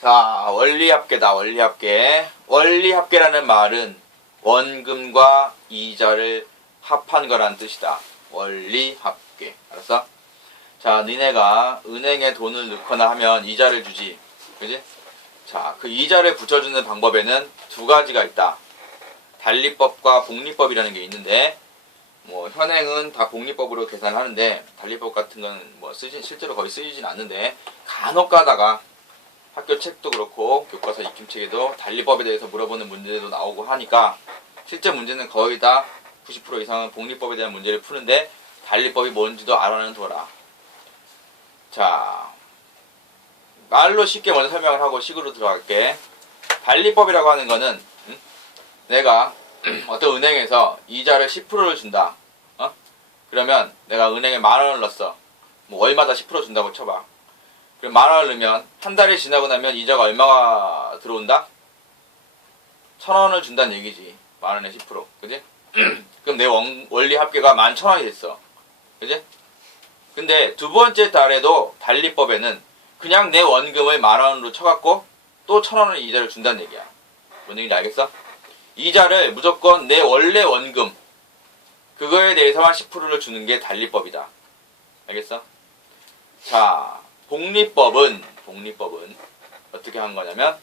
자, 원리합계다, 원리합계. 원리합계라는 말은 원금과 이자를 합한 거란 뜻이다. 원리합계. 알았어? 자, 니네가 은행에 돈을 넣거나 하면 이자를 주지. 그지? 자, 그 이자를 붙여주는 방법에는 두 가지가 있다. 달리법과 복리법이라는 게 있는데, 뭐, 현행은 다 복리법으로 계산을 하는데, 달리법 같은 건 뭐, 실제로 거의 쓰이진 않는데, 간혹 가다가 학교 책도 그렇고, 교과서 익힘책에도 달리법에 대해서 물어보는 문제도 나오고 하니까, 실제 문제는 거의 다 90% 이상은 복리법에 대한 문제를 푸는데, 달리법이 뭔지도 알아는 둬라. 자, 말로 쉽게 먼저 설명을 하고 식으로 들어갈게. 달리법이라고 하는 거는 내가 어떤 은행에서 이자를 10%를 준다. 그러면 내가 은행에 10,000원을 넣었어. 뭐 월마다 10% 준다고 쳐봐. 그럼 10,000원을 넣으면 한 달이 지나고 나면 이자가 얼마가 들어온다? 1,000원을 준다는 얘기지. 10,000원에 10%. 그지? 그럼 내 원리 합계가 11,000원이 됐어. 그지? 근데 두 번째 달에도 달리법에는 그냥 내 원금을 10,000원으로 쳐갖고 또 1,000원을 이자를 준다는 얘기야. 뭔 얘기인지 알겠어? 이자를 무조건 내 원래 원금 그거에 대해서만 10%를 주는 게 달리법이다. 알겠어? 자, 복리법은 어떻게 한 거냐면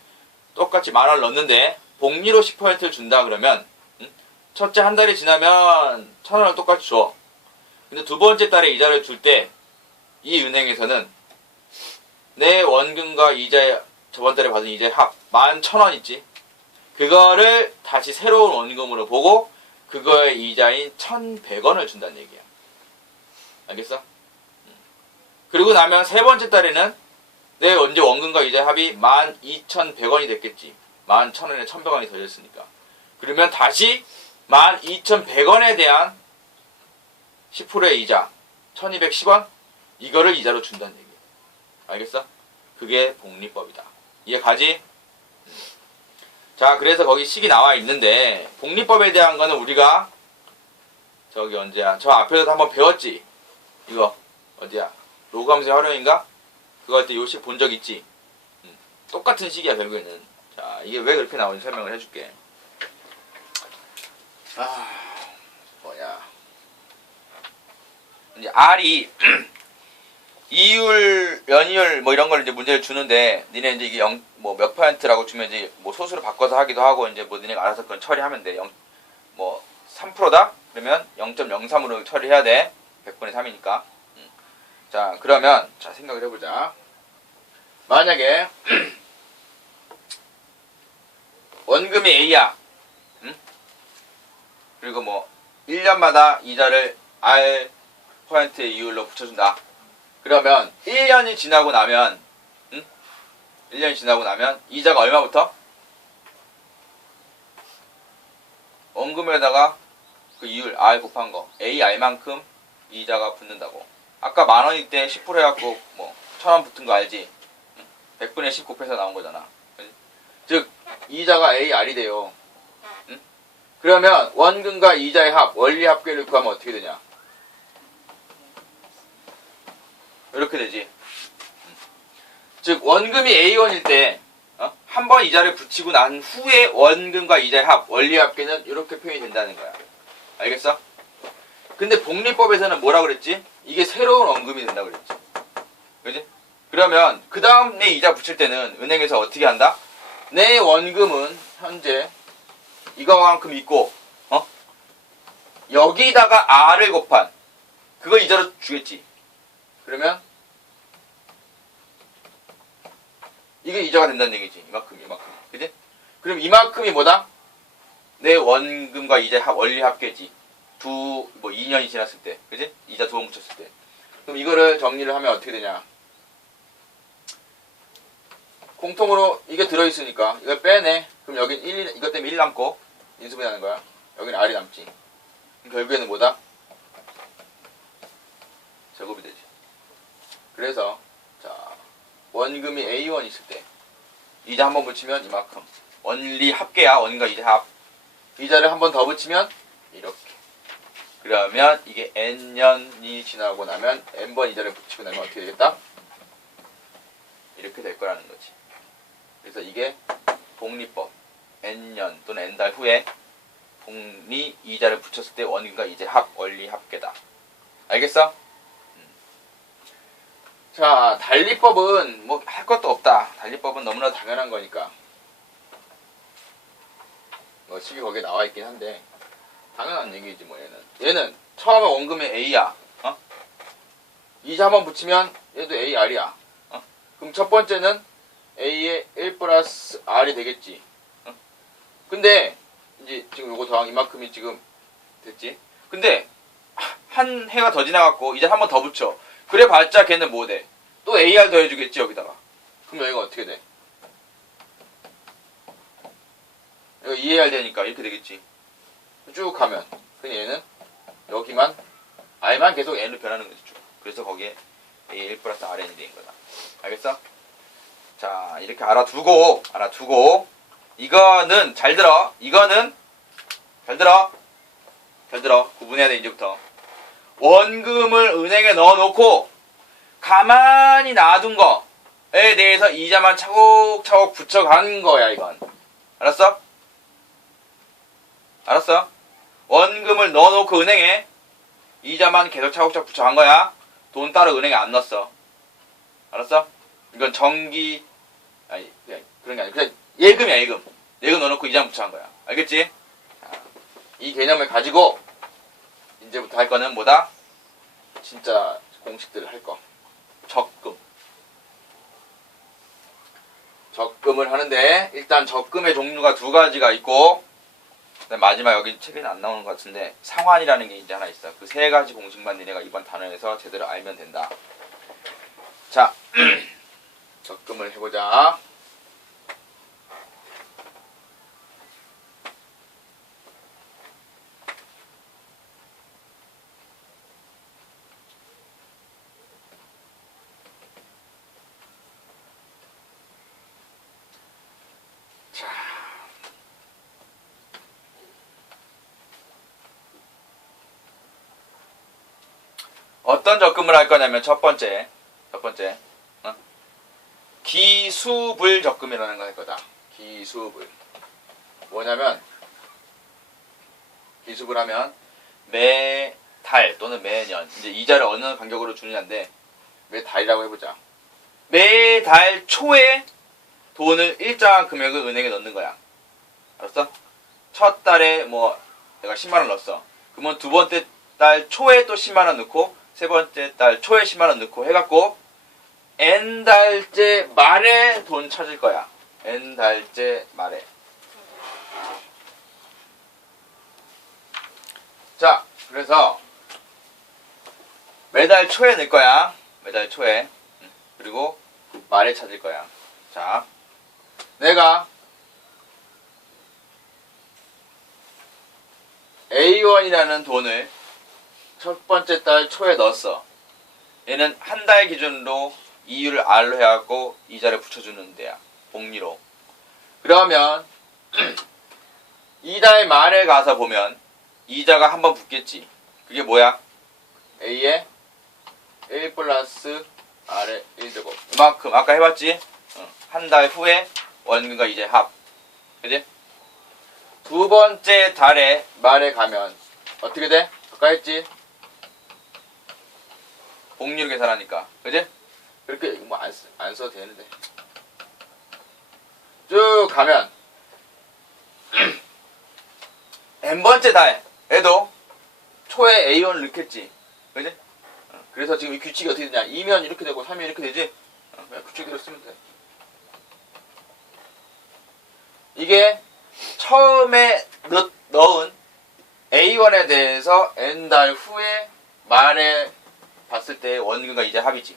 똑같이 10,000원을 넣는데 복리로 10%를 준다 그러면 첫째 한 달이 지나면 1,000원을 똑같이 줘. 근데 두 번째 달에 이자를 줄 때 이 은행에서는 내 원금과 이자의 저번 달에 받은 이자의 합 11,000원 있지? 그거를 다시 새로운 원금으로 보고 그거의 이자인 1,100원을 준다는 얘기야. 알겠어? 그리고 나면 세 번째 달에는 내 언제 원금과 이자의 합이 12,100원이 됐겠지. 11,000원에 1,100원이 더졌으니까. 그러면 다시 12,100원에 대한 10%의 이자 1,210원? 이거를 이자로 준다는 얘기야. 알겠어? 그게 복리법이다. 이해 가지? 자, 그래서 거기 식이 나와 있는데 복리법에 대한 거는 우리가 저기 언제야? 저 앞에서도 한번 배웠지? 이거 어디야? 로그함수의 활용인가? 그거 할 때 요 식 본 적 있지? 똑같은 식이야 결국에는. 자, 이게 왜 그렇게 나오는지 설명을 해줄게. 뭐야? 이제 R이 이율, 연이율 뭐 이런 걸 이제 문제를 주는데 니네 이제 이게 뭐 몇 %라고 주면 이제 뭐 소수로 바꿔서 하기도 하고 이제 뭐 니네가 알아서 그건 처리하면 돼. 뭐 3%다? 그러면 0.03으로 처리해야 돼. 100분의 3이니까. 자, 그러면 자 생각을 해보자. 만약에 원금이 A야. 그리고 뭐 1년마다 이자를 R%의 이율로 붙여준다. 그러면 1년이 지나고 나면 1년이 지나고 나면 이자가 얼마부터? 원금에다가 그 이율 R 곱한 거 AR만큼 이자가 붙는다고. 아까 10,000원일 때 10% 해갖고 뭐 1,000원 붙은 거 알지? 100분의 10 곱해서 나온 거잖아. 즉 이자가 AR이 돼요. 그러면 원금과 이자의 합, 원리 합계를 구하면 어떻게 되냐? 이렇게 되지. 즉 원금이 A1일 때 한 번 이자를 붙이고 난 후에 원금과 이자의 합, 원리 합계는 이렇게 표현이 된다는 거야. 알겠어? 근데 복리법에서는 뭐라 그랬지? 이게 새로운 원금이 된다고 그랬지. 그지? 그러면 그 다음에 이자 붙일 때는 은행에서 어떻게 한다? 내 원금은 현재 이거만큼 있고 여기다가 R을 곱한 그거 이자로 주겠지. 그러면 이게 이자가 된다는 얘기지. 이만큼. 그지? 그럼 이만큼이 뭐다? 내 원금과 이자의 원리 합계지. 2년이 지났을 때. 그지? 이자 2번 붙였을 때. 그럼 이거를 정리를 하면 어떻게 되냐? 공통으로 이게 들어있으니까 이걸 빼내. 그럼 여긴 이것 때문에 1 남고 인수분해 하는 거야. 여기는 R이 남지. 그럼 결국에는 뭐다? 제곱이 되지. 그래서 자 원금이 A1 있을 때 이자 한 번 붙이면 이만큼. 원리 합계야. 원과 이자 합. 이자를 한 번 더 붙이면 이렇게. 그러면 이게 N년이 지나고 나면 N번 이자를 붙이고 나면 어떻게 되겠다? 이렇게 될 거라는 거지. 그래서 이게 복리법. n년 또는 n달 후에 복리 이자를 붙였을 때 원금과 이자 합, 원리 합계다. 알겠어? 자, 달리법은 뭐 할 것도 없다. 달리법은 너무나 당연한 거니까. 뭐 식이 거기에 나와 있긴 한데 당연한 얘기지 뭐 얘는. 얘는 처음에 원금이 A야. 어? 이자 한번 붙이면 얘도 AR이야. 어? 그럼 첫 번째는 A의 1 플러스 R이 되겠지. 어? 근데 이제 지금 요거 더하기 이만큼이 지금 됐지. 근데 한 해가 더 지나갔고 이제 한 번 더 붙여. 그래 봤자 걔는 뭐 돼? 또 AR 더해주겠지 여기다가. 그럼 여기가 어떻게 돼? 이거 2AR 되니까 이렇게 되겠지. 쭉 가면. 그럼 얘는 여기만 R만 계속 N으로 변하는 거지 쭉. 그래서 거기에 A 1 플러스 RN이 된 거다. 알겠어? 자, 이렇게 알아두고 이거는 잘 들어. 이거는 잘 들어. 구분해야 돼 이제부터. 원금을 은행에 넣어놓고 가만히 놔둔 거에 대해서 이자만 차곡차곡 붙여간 거야 이건. 알았어? 원금을 넣어놓고 은행에 이자만 계속 차곡차곡 붙여간 거야. 돈 따로 은행에 안 넣었어. 알았어? 이건 정기 아니 그런 게 아니고 그냥 예금이야 예금. 예금 넣어놓고 이자만 붙여간 거야. 알겠지? 자, 이 개념을 가지고 이제부터 할 거는 뭐다? 진짜 공식들을 할 거. 적금. 적금을 하는데 일단 적금의 종류가 두 가지가 있고 마지막 여기 책에는 안 나오는 것 같은데 상환이라는 게 이제 하나 있어. 그 세 가지 공식만 니네가 이번 단어에서 제대로 알면 된다. 자, 적금을 해보자. 어떤 적금을 할 거냐면 첫 번째 기수불 적금이라는 걸 할 거다. 기수불. 뭐냐면 기수불 하면 매달 또는 매년 이제 이자를 어느 간격으로 주느냐인데 매달이라고 해보자. 매달 초에 돈을 일정한 금액을 은행에 넣는 거야. 알았어? 첫 달에 뭐 내가 10만원 넣었어. 그러면 두 번째 달 초에 또 10만원 넣고 세 번째 달 초에 10만원 넣고 해갖고 N달째 말에 돈 찾을 거야. N달째 말에. 자, 그래서 매달 초에 넣을 거야. 매달 초에. 그리고 말에 찾을 거야. 자, 내가 A1이라는 돈을 첫 번째 달 초에 넣었어. 얘는 한 달 기준으로 이율을 R로 해갖고 이자를 붙여주는 데야. 복리로. 그러면 이달 말에 가서 보면 이자가 한 번 붙겠지. 그게 뭐야? A에 1 플러스 R에 1 되고 이만큼 아까 해봤지? 한 달 후에 원금과 이자 합. 그지? 두 번째 달에 말에 가면 어떻게 돼? 아까 했지? 복리로 계산하니까. 그지? 그렇게 뭐 안 써도 되는데. 쭉 가면 n번째 달에도 초에 A1을 넣겠지. 그지? 그래서 지금 이 규칙이 어떻게 되냐? 2면 이렇게 되고 3면 이렇게 되지? 그냥 규칙대로 쓰면 돼. 이게 처음에 넣은 A1에 대해서 N달 후에 말에 봤을 때 원금과 이자 합이지.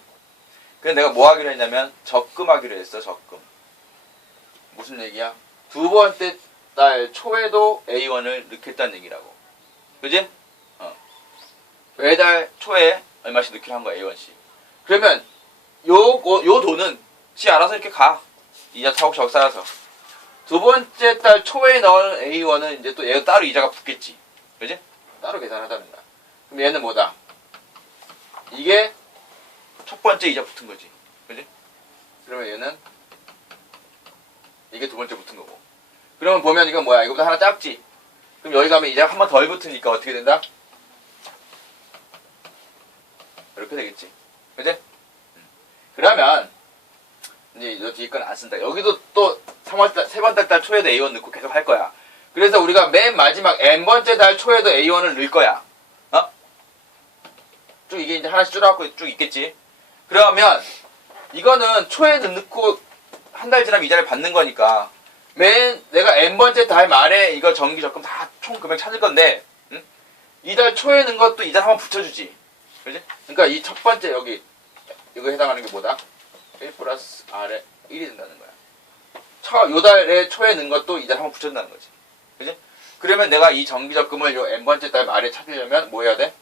그래서 내가 뭐 하기로 했냐면 적금하기로 했어. 적금. 무슨 얘기야? 두 번째 달 초에도 A1을 넣겠다는 얘기라고. 그지? 매달 초에 얼마씩 넣기로 한 거야. A1씩. 그러면 요 돈은 지 알아서 이렇게 가. 이자 차곡차곡 쌓아서. 두 번째 달 초에 넣은 A1은 이제 또 얘가 따로 이자가 붙겠지. 그지? 따로 계산하자는 거야. 그럼 얘는 뭐다? 이게 첫 번째 이자 붙은 거지. 그지? 그러면 얘는 이게 두 번째 붙은 거고. 그러면 보면 이건 뭐야? 이거보다 하나 작지? 그럼 여기 가면 이제 한 번 덜 붙으니까 어떻게 된다? 이렇게 되겠지. 그지? 그러면 이제 너 뒤에 건 안 쓴다. 여기도 또 3월달, 세 번째 달 초에도 A1 넣고 계속 할 거야. 그래서 우리가 맨 마지막 N번째 달 초에도 A1을 넣을 거야. 어? 쭉 이게 이제 하나씩 줄어갖고 쭉 있겠지. 그러면 이거는 초에 넣고 한 달 지나면 이자를 받는 거니까 맨 내가 N번째 달 말에 이거 정기 적금 다 총 금액 찾을 건데 응? 이달 초에 넣은 것도 이자 한번 붙여주지. 그지? 그러니까 이 첫 번째 여기 이거 해당하는 게 뭐다? 1 플러스 R에 1이 된다는 거야. 요 달에 초에 넣은 것도 이자 한번 붙여준다는 거지. 그지? 그러면 내가 이 정기 적금을 요 N번째 달 말에 찾으려면 뭐 해야 돼?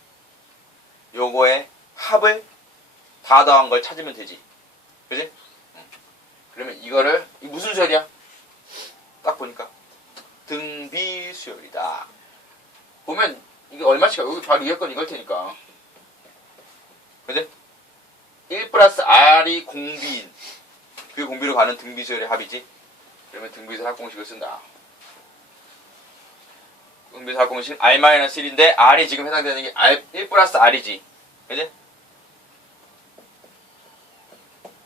요거의 합을 다 더한 걸 찾으면 되지. 그지? 그러면 이거를, 이 무슨 수열이야? 딱 보니까. 등비수열이다. 보면, 이게 얼마씩, 여기 바로 위에 건 이걸 테니까. 그지? 1 플러스 R이 공비인. 그 공비로 가는 등비수열의 합이지. 그러면 등비수열 합공식을 쓴다. 등비수열 합공식 R-1인데, R이 지금 해당되는 게 1 플러스 R이지. 그지?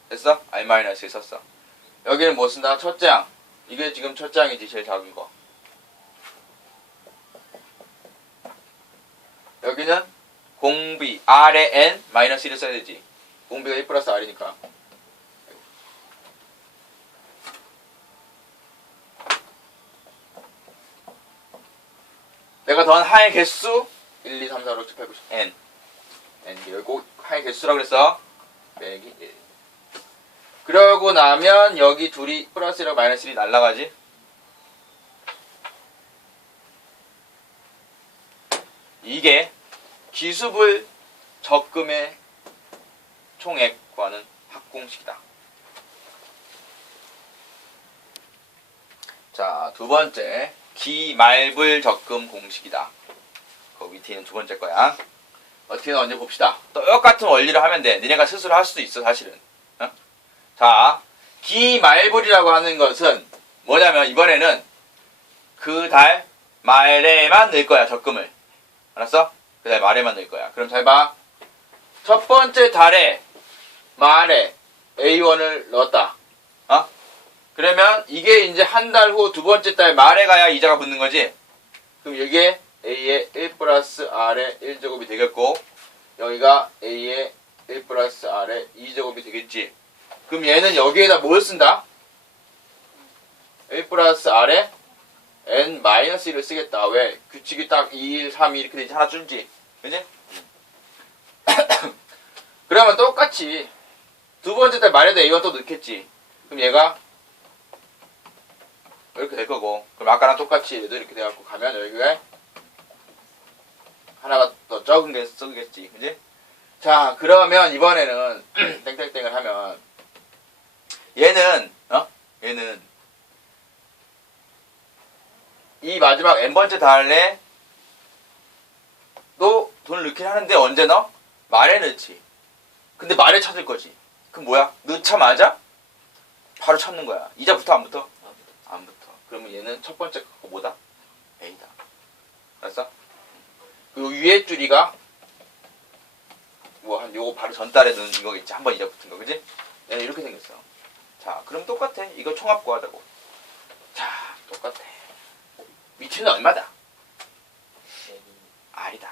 됐어? R-1을 썼어. 여기는 뭐 쓴다? 첫째 항. 이게 지금 첫째 항이지, 제일 작은 거. 여기는 공비, R에 N, 마이너스 1을 써야 되지. 공비가 1 플러스 R이니까. 내가 더한 하의 개수 1, 2, 3, 4, 5, 6, 7, 8, 9, 10, N. N. 여기 꼭 하의 개수라고 그랬어. 빼기 1. 그러고 나면 여기 둘이 플러스 1하고 마이너스 1이 날라가지. 이게 기수불 적금의 총액 구하는 합공식이다. 자, 두 번째 기말불 적금 공식이다. 그 밑에 있는 두 번째 거야. 어떻게 나오는지 봅시다. 똑같은 원리를 하면 돼. 니네가 스스로 할 수도 있어, 사실은. 어? 자, 기말불이라고 하는 것은 뭐냐면 이번에는 그 달 말에만 넣을 거야, 적금을. 알았어? 그 달 말에만 넣을 거야. 그럼 잘 봐. 첫 번째 달에 말에 A1을 넣었다. 어? 그러면 이게 이제 한 달 후 두 번째 달 말에 가야 이자가 붙는 거지. 그럼 이게 A의 1 플러스 R의 1제곱이 되겠고 여기가 A의 1 플러스 R의 2제곱이 되겠지. 그럼 얘는 여기에다 뭘 쓴다? 1 플러스 R에 N 마이너스 1을 쓰겠다. 왜? 규칙이 딱 2, 1, 3, 2 이렇게 되지. 하나 줄지. 그지? 그러면 똑같이 두 번째 달 말에도 A1 또 넣겠지. 그럼 얘가 이렇게 될 거고. 그럼 아까랑 똑같이 얘도 이렇게 돼갖고 가면 여기에 하나가 더 적은 게 쓰겠지. 그지? 자, 그러면 이번에는 땡땡땡을 하면 얘는 얘는 이 마지막 n번째 달에 또 돈을 넣긴 하는데 언제 넣어? 말에 넣지. 근데 말에 찾을 거지. 그럼 뭐야? 넣자마자 바로 찾는 거야. 이자 붙어 안 붙어? 안 붙어. 그러면 얘는 첫 번째 거 뭐다? A다. 알았어? 그 위에 줄이가 뭐 한 요거 바로 전달에 넣은 이거겠지. 한 번 이자 붙은 거. 그지? 얘는 이렇게 생겼어. 자, 그럼 똑같아. 이거 총합 구하자고. 자, 똑같아. 밑에는 얼마다? R이다.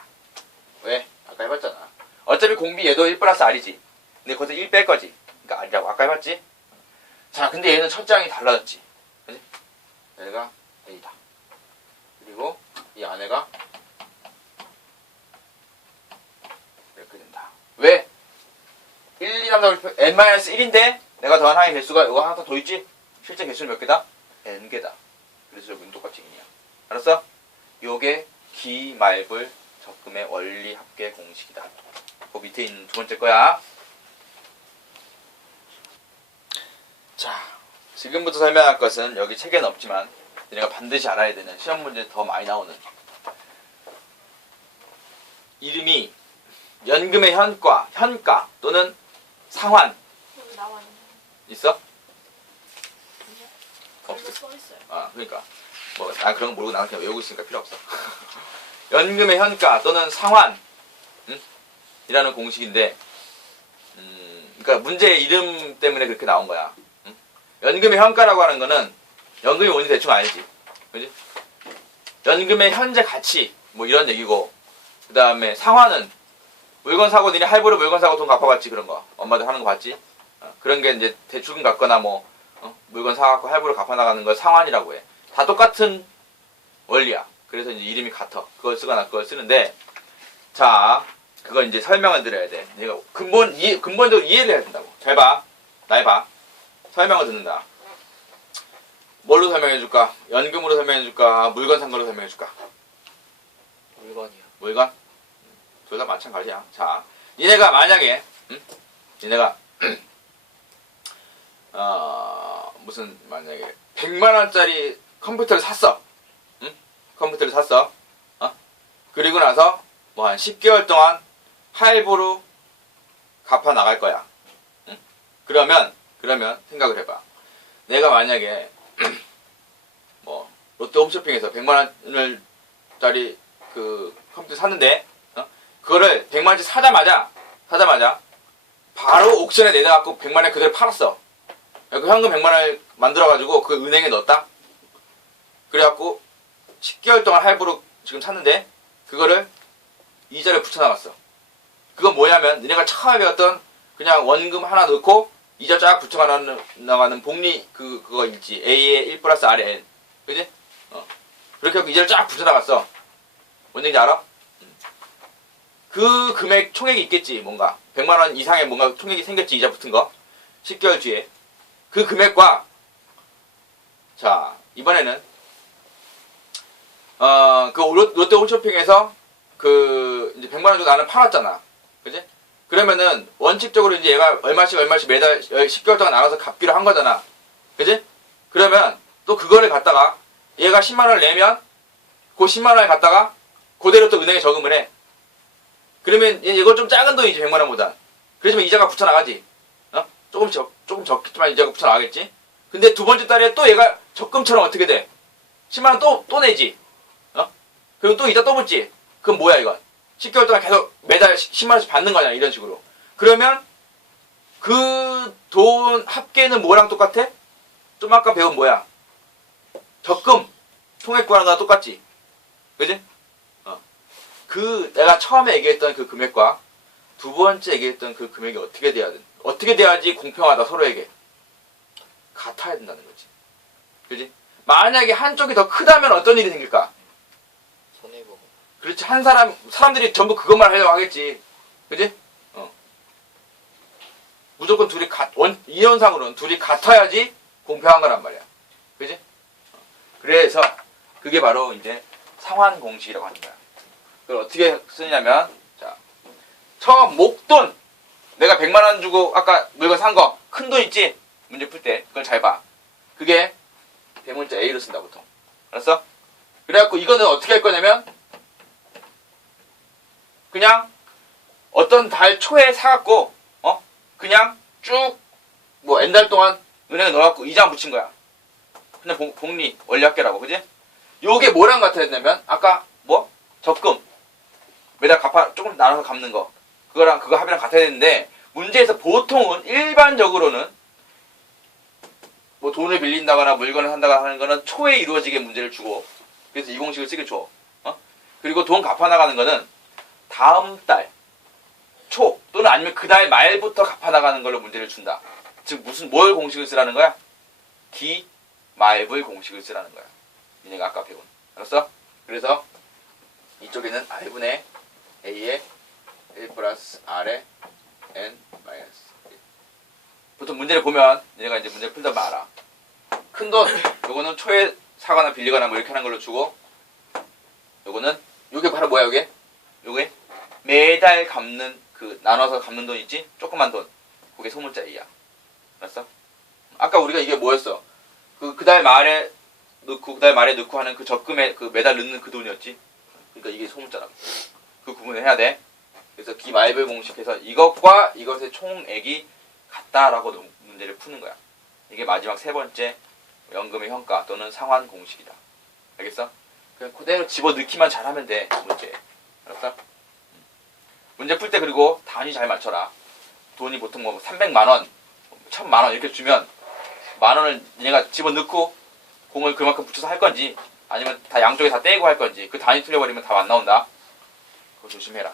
왜? 아까 해봤잖아. 어차피 공비 얘도 1 플러스 R이지. 근데 거기서 1 뺄 거지. 그러니까 R이라고 아까 해봤지? 자, 근데 얘는 첫 장이 달라졌지. 그지? 얘가 A다. 그리고 이 안에가 이렇게 된다. 왜? 1, 2, 3, 4, 5, 6, N-1인데 내가 더한 항의 개수가 이거 하나 더 있지? 실제 개수는 몇 개다? N개다. 그래서 여기는 똑같이 0이야. 알았어? 요게 기말불 적금의 원리 합계 공식이다. 그 밑에 있는 두 번째 거야. 자, 지금부터 설명할 것은 여기 책에는 없지만 너네가 반드시 알아야 되는 시험 문제 더 많이 나오는 이름이 연금의 현가 또는 상환 있어? 없어. 있어요. 그러니까 뭐 난 그런 거 모르고 나는 그냥 외우고 있으니까 필요 없어. 연금의 현가 또는 상환 이라는 공식인데 그러니까 문제의 이름 때문에 그렇게 나온 거야. 연금의 현가라고 하는 거는 연금이 뭔지 대충 알지, 그지? 연금의 현재 가치 뭐 이런 얘기고, 그 다음에 상환은 물건 사고 니네 할부로 물건 사고 돈 갚아봤지, 그런 거 엄마들 하는 거 봤지? 그런 게 이제 대출금 갚거나 뭐 물건 사갖고 할부로 갚아나가는 걸 상환이라고 해. 다 똑같은 원리야. 그래서 이제 이름이 같아. 그걸 쓰거나 그걸 쓰는데, 자, 그걸 이제 설명을 드려야 돼. 내가 근본적으로 이해를 해야 된다고. 잘 봐. 날 봐. 설명을 듣는다. 뭘로 설명해 줄까? 연금으로 설명해 줄까? 물건 산 거로 설명해 줄까? 물건이요. 물건? 둘 다 마찬가지야. 자, 니네가 만약에, 니네가, 무슨, 만약에, 100만원짜리 컴퓨터를 샀어. 컴퓨터를 샀어. 그리고 나서, 뭐 한 10개월 동안 할부로 갚아 나갈 거야. 그러면 생각을 해봐. 내가 만약에, 뭐, 롯데 홈쇼핑에서 100만원짜리 그 컴퓨터 샀는데, 그거를 100만원치 사자마자 바로 옥션에 내다갖고 100만원 그대로 팔았어. 그 현금 100만원을 만들어가지고 그 은행에 넣었다. 그래갖고 10개월 동안 할부로 지금 샀는데 그거를 이자를 붙여나갔어. 그건 뭐냐면 니네가 처음에 배웠던 그냥 원금 하나 넣고 이자 쫙 붙여나가는 복리 그거 있지. A의 1 플러스 R의 N. 그지? 그렇게 하고 이자를 쫙 붙여나갔어. 뭔 얘기인지 알아? 그 금액 총액이 있겠지, 뭔가. 100만원 이상의 뭔가 총액이 생겼지, 이자 붙은 거. 10개월 뒤에. 그 금액과, 자, 이번에는, 그 롯데 홈쇼핑에서 이제 100만원 정도 나는 팔았잖아. 그지? 그러면은, 원칙적으로 이제 얘가 얼마씩 매달 10개월 동안 나눠서 갚기로 한 거잖아. 그지? 그러면, 또 그거를 갖다가, 얘가 10만원을 내면, 그 10만원을 갖다가, 그대로 또 은행에 저금을 해. 그러면 이건 좀 작은 돈이지, 100만원보다. 그렇지만 이자가 붙여나가지. 조금 적겠지만 이자가 붙여나가겠지. 근데 두 번째 달에 또 얘가 적금처럼 어떻게 돼? 10만원 또 내지. 그리고 또 이자 또 붙지. 그럼 뭐야, 이건? 10개월 동안 계속 매달 10만원씩 받는 거잖아, 이런 식으로. 그러면 그 돈 합계는 뭐랑 똑같아? 좀 아까 배운 뭐야? 적금 총액 구하는 거랑 똑같지. 그지? 내가 처음에 얘기했던 그 금액과 두 번째 얘기했던 그 금액이 어떻게 돼야지 공평하다, 서로에게. 같아야 된다는 거지. 그지? 만약에 한쪽이 더 크다면 어떤 일이 생길까? 손해보고. 그렇지. 사람들이 전부 그것만 하려고 하겠지. 그지? 무조건 이론상으로는 둘이 같아야지 공평한 거란 말이야. 그지? 그래서 그게 바로 이제 상환 공식이라고 하는 거야. 그걸 어떻게 쓰냐면, 자, 처음 목돈, 내가 100만원 주고 아까 물건 산 거, 큰 돈 있지? 문제 풀 때 그걸 잘 봐. 그게 대문자 A로 쓴다, 보통. 알았어? 그래갖고 이거는 어떻게 할 거냐면, 그냥 어떤 달 초에 사갖고 그냥 쭉 뭐 N달 동안 은행에 넣어갖고 이자만 붙인 거야. 그냥 복리 원리합계라고. 그지? 요게 뭐랑 같았냐면 아까 뭐 적금 매달 조금 나눠서 갚는 거, 그거랑 그거 합이랑 같아야 되는데, 문제에서 보통은 일반적으로는 뭐 돈을 빌린다거나 물건을 산다거나 하는 거는 초에 이루어지게 문제를 주고, 그래서 이 공식을 쓰게 줘. 그리고 돈 갚아나가는 거는 다음 달 초 또는 아니면 그 달 말부터 갚아나가는 걸로 문제를 준다. 즉 뭘 공식을 쓰라는 거야? 기말불 공식을 쓰라는 거야. 니네가 아까 배운. 알았어? 그래서 이쪽에는 R분의 A의 1 플러스 R의 N 마이너스 1. 보통 문제를 보면 얘가 이제 문제를 풀다 보면 알아. 큰 돈, 요거는 초에 사거나 빌리거나 뭐 이렇게 하는 걸로 주고, 요게 바로 뭐야, 요게 매달 갚는 나눠서 갚는 돈 있지? 조그만 돈. 그게 소문자 A야. 알았어? 아까 우리가 이게 뭐였어? 그 달 말에 넣고 하는 그 적금에 매달 넣는 그 돈이었지? 그러니까 이게 소문자라고. 그 구분을 해야 돼. 그래서 기말불 공식에서 이것과 이것의 총액이 같다라고 문제를 푸는 거야. 이게 마지막 세 번째 연금의 현가 또는 상환 공식이다. 알겠어? 그냥 그대로 집어넣기만 잘하면 돼. 문제. 알았어? 문제 풀 때 그리고 단위 잘 맞춰라. 돈이 보통 뭐 300만 원, 1000만 원 이렇게 주면 만 원을 얘가 집어넣고 공을 그만큼 붙여서 할 건지 아니면 다 양쪽에 다 떼고 할 건지 그 단위 틀려버리면 답 안 나온다. 그거 조심해라.